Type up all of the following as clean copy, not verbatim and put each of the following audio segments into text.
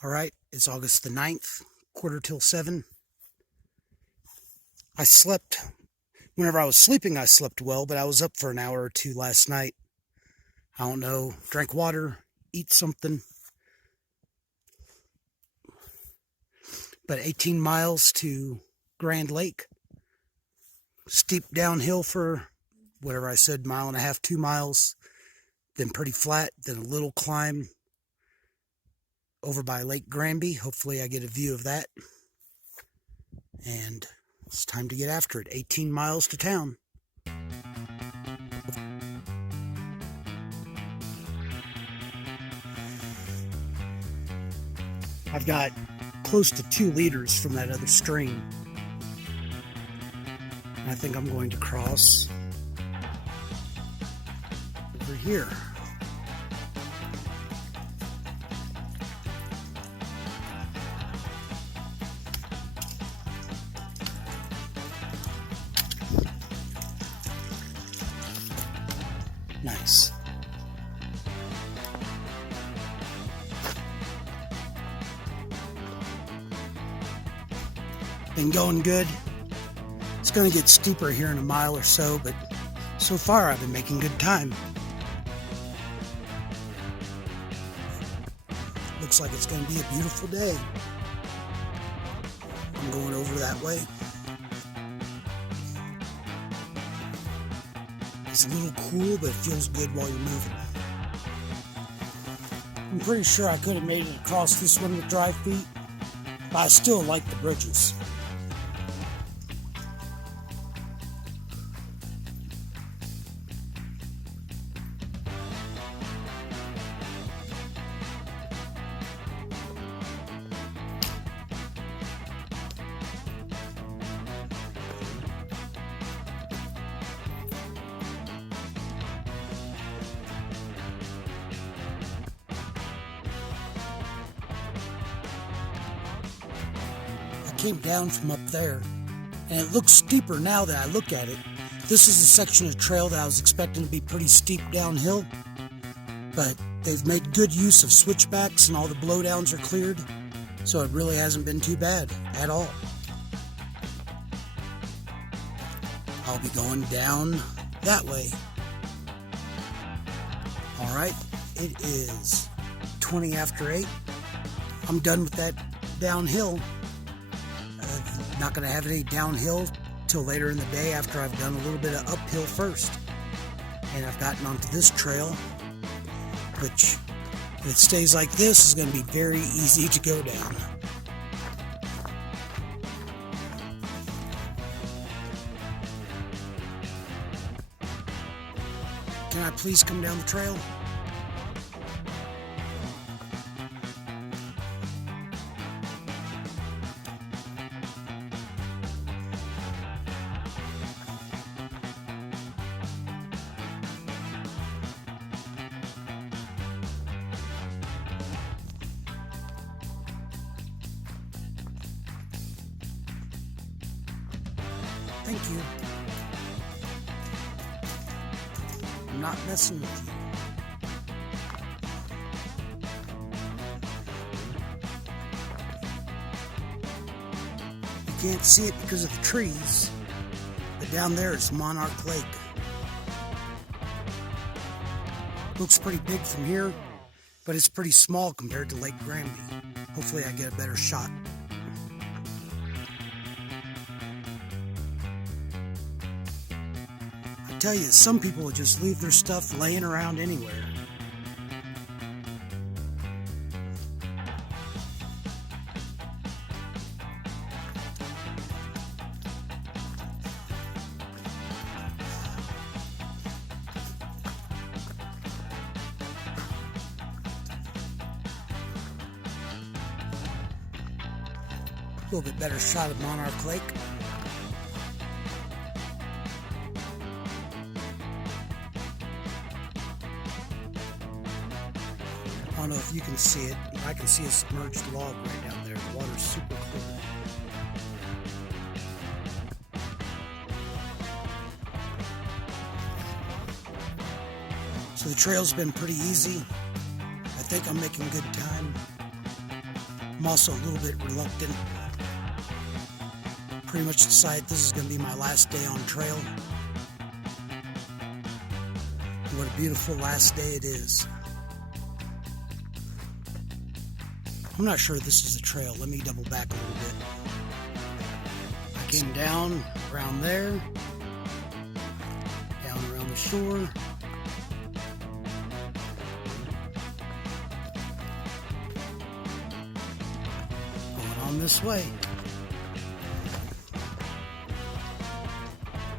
All right, it's August the 9th, quarter till 7. I slept, whenever I was sleeping, I slept well, but I was up for an hour or two last night. I don't know, drank water, eat something. But 18 miles to Grand Lake. Steep downhill for, whatever I said, mile and a half, 2 miles. Then pretty flat, then a little climb over by Lake Granby. Hopefully I get a view of that. And it's time to get after it. 18 miles to town. I've got close to 2 liters from that other stream. And I think I'm going to cross over here. Nice. Been going good. It's going to get steeper here in a mile or so, but so far I've been making good time. Looks like it's going to be a beautiful day. I'm going over that way. It's a little cool, but it feels good while you're moving. I'm pretty sure I could have made it across this one with dry feet, but I still like the bridges. Came down from up there, and it looks steeper now that I look at it. This is a section of trail that I was expecting to be pretty steep downhill, but they've made good use of switchbacks and all the blowdowns are cleared, so it really hasn't been too bad at all. I'll be going down that way. Alright, it is 20 after 8. I'm done with that downhill. Not going to have any downhill till later in the day after I've done a little bit of uphill first. And I've gotten onto this trail, which, if it stays like this, is going to be very easy to go down. Can I please come down the trail? Thank you. I'm not messing with you. You can't see it because of the trees, but down there is Monarch Lake. Looks pretty big from here, but it's pretty small compared to Lake Granby. Hopefully I get a better shot. I tell you, some people will just leave their stuff laying around anywhere. A little bit better shot of Monarch Lake. I don't know if you can see it. I can see a submerged log right down there. The water's super clear. So the trail's been pretty easy. I think I'm making good time. I'm also a little bit reluctant. Pretty much decided this is going to be my last day on trail. What a beautiful last day it is. I'm not sure this is a trail. Let me double back a little bit. I came down around there, down around the shore. Going on this way.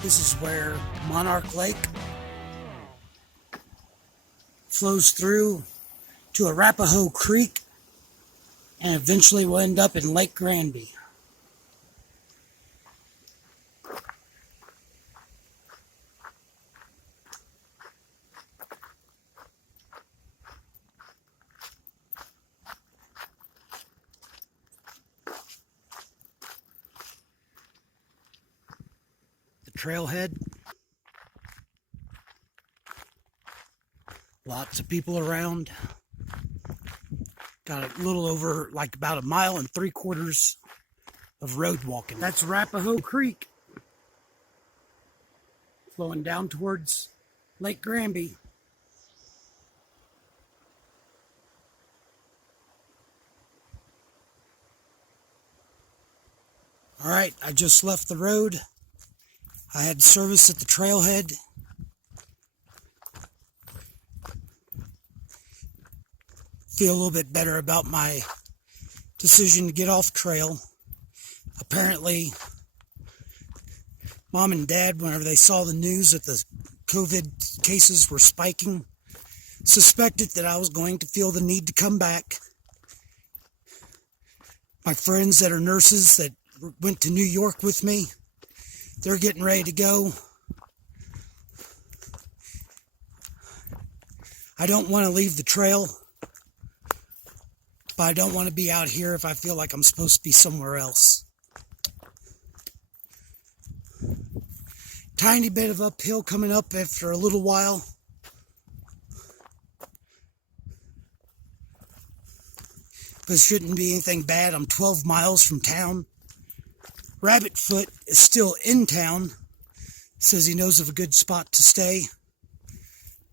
This is where Monarch Lake flows through to Arapahoe Creek and eventually will end up in Lake Granby. The trailhead. Lots of people around. Got a little over, like about 1.75 miles of road walking. That's Arapahoe Creek, flowing down towards Lake Granby. All right, I just left the road. I had service at the trailhead. Feel a little bit better about my decision to get off trail. Apparently, Mom and Dad, whenever they saw the news that the COVID cases were spiking, suspected that I was going to feel the need to come back. My friends that are nurses that went to New York with me, they're getting ready to go. I don't want to leave the trail. But I don't want to be out here if I feel like I'm supposed to be somewhere else. Tiny bit of uphill coming up after a little while. But it shouldn't be anything bad. I'm 12 miles from town. Rabbitfoot is still in town. Says he knows of a good spot to stay.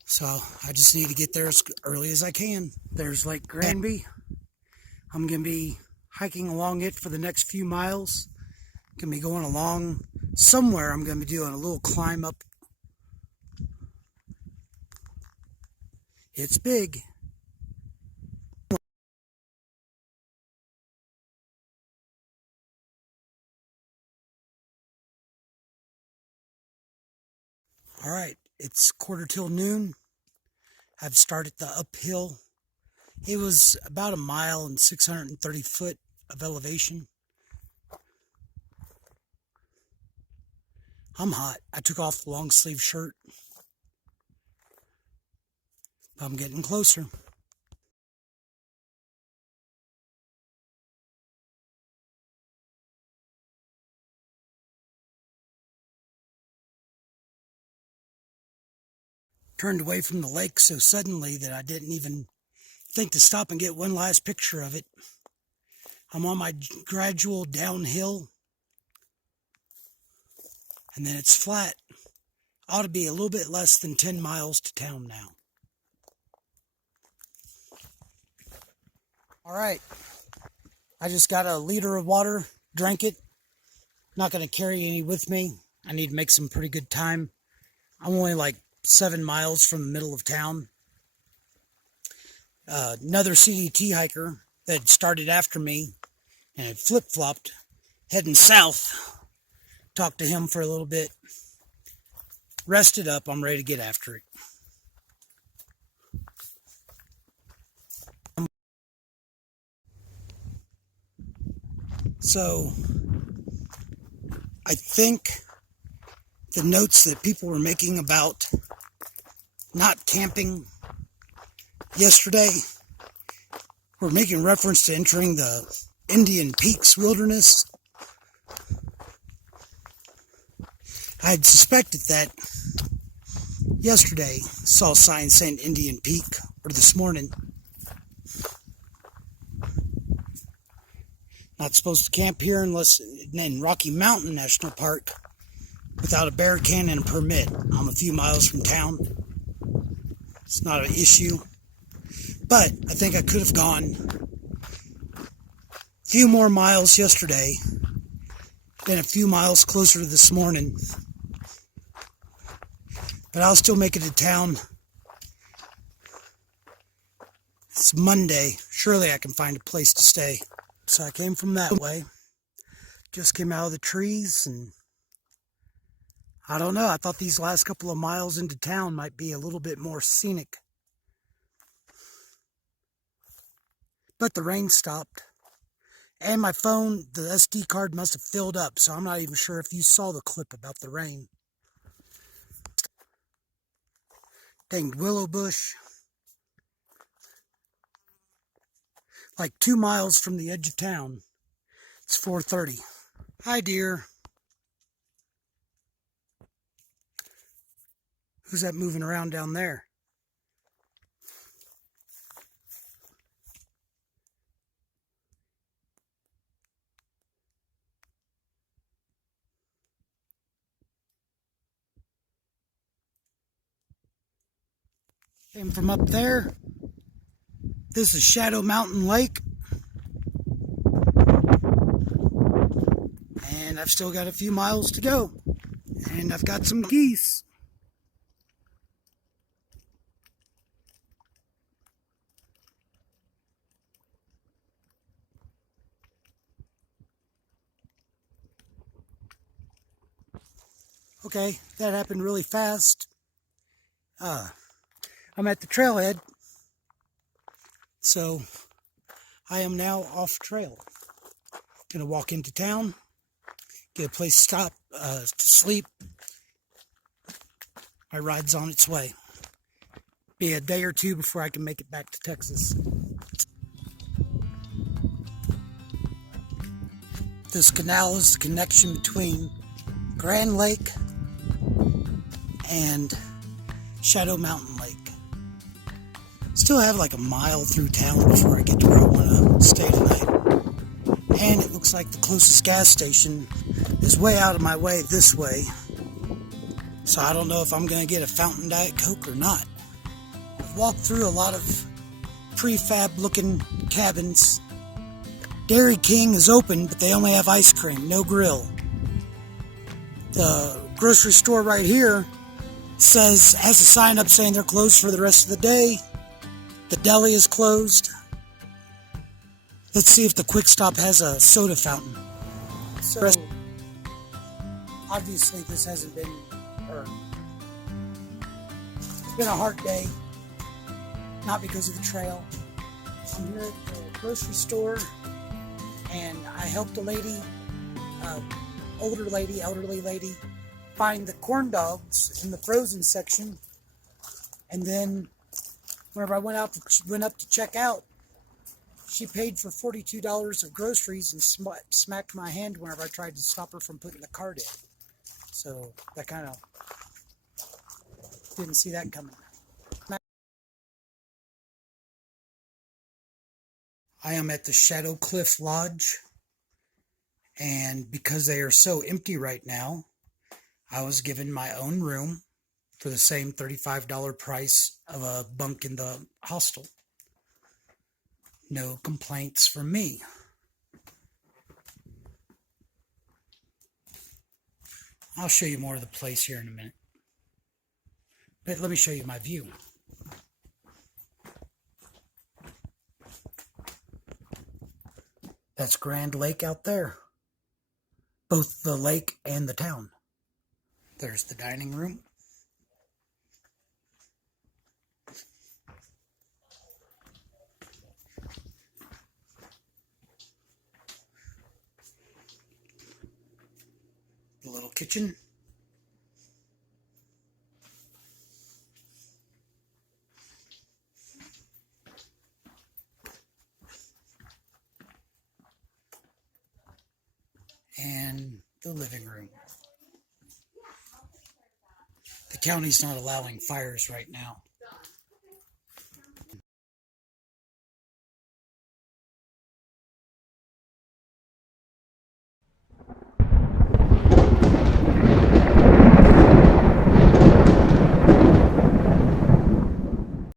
So I just need to get there as early as I can. There's Lake Granby. I'm going to be hiking along it for the next few miles. Going to be going along somewhere. I'm going to be doing a little climb up. It's big. All right, it's 1:45. I've started the uphill. It was about 1 mile and 630 foot of elevation. I'm hot. I took off the long sleeve shirt. I'm getting closer. Turned away from the lake so suddenly that I didn't even think to stop and get one last picture of it. I'm on my gradual downhill, and then it's flat. Ought to be a little bit less than 10 miles to town now. All right, I just got a liter of water, drank it. Not going to carry any with me. I need to make some pretty good time. I'm only like 7 miles from the middle of town. Another CDT hiker that started after me and had flip-flopped, heading south. Talked to him for a little bit. Rested up. I'm ready to get after it. So, I think the notes that people were making about not camping yesterday were making reference to entering the Indian Peaks wilderness. I had suspected that yesterday, saw signs saying Indian Peak, or this morning. Not supposed to camp here unless in Rocky Mountain National Park without a bear can and a permit. I'm a few miles from town. It's not an issue. But I think I could have gone a few more miles yesterday, then a few miles closer to this morning. But I'll still make it to town. It's Monday. Surely I can find a place to stay. So I came from that way. Just came out of the trees, and I don't know. I thought these last couple of miles into town might be a little bit more scenic. But the rain stopped. And my phone, the SD card must have filled up, so I'm not even sure if you saw the clip about the rain. Dang willow bush. Like 2 miles from the edge of town. It's 4:30. Hi, dear. Who's that moving around down there? Came from up there. This is Shadow Mountain Lake. And I've still got a few miles to go. And I've got some geese. Okay, that happened really fast. I'm at the trailhead. So I am now off trail. Gonna walk into town, get a place to stop to sleep. My ride's on its way. Be a day or two before I can make it back to Texas. This canal is the connection between Grand Lake and Shadow Mountain Lake. Still have like a mile through town before I get to where I want to stay tonight. And it looks like the closest gas station is way out of my way this way. So I don't know if I'm going to get a Fountain Diet Coke or not. I've walked through a lot of prefab looking cabins. Dairy King is open, but they only have ice cream, no grill. The grocery store right here has a sign up saying they're closed for the rest of the day. The deli is closed. Let's see if the Quick Stop has a soda fountain. So, obviously this hasn't been earned. It's been a hard day. Not because of the trail. I'm here at the grocery store, and I helped a lady, elderly lady, find the corn dogs in the frozen section. And then whenever I went up to check out, she paid for $42 of groceries and smacked my hand whenever I tried to stop her from putting the cart in. So that kind of didn't see that coming. I am at the Shadow Cliff Lodge, and because they are so empty right now, I was given my own room for the same $35 price of a bunk in the hostel. No complaints from me. I'll show you more of the place here in a minute. But let me show you my view. That's Grand Lake out there. Both the lake and the town. There's the dining room. The little kitchen. And the living room. The county's not allowing fires right now.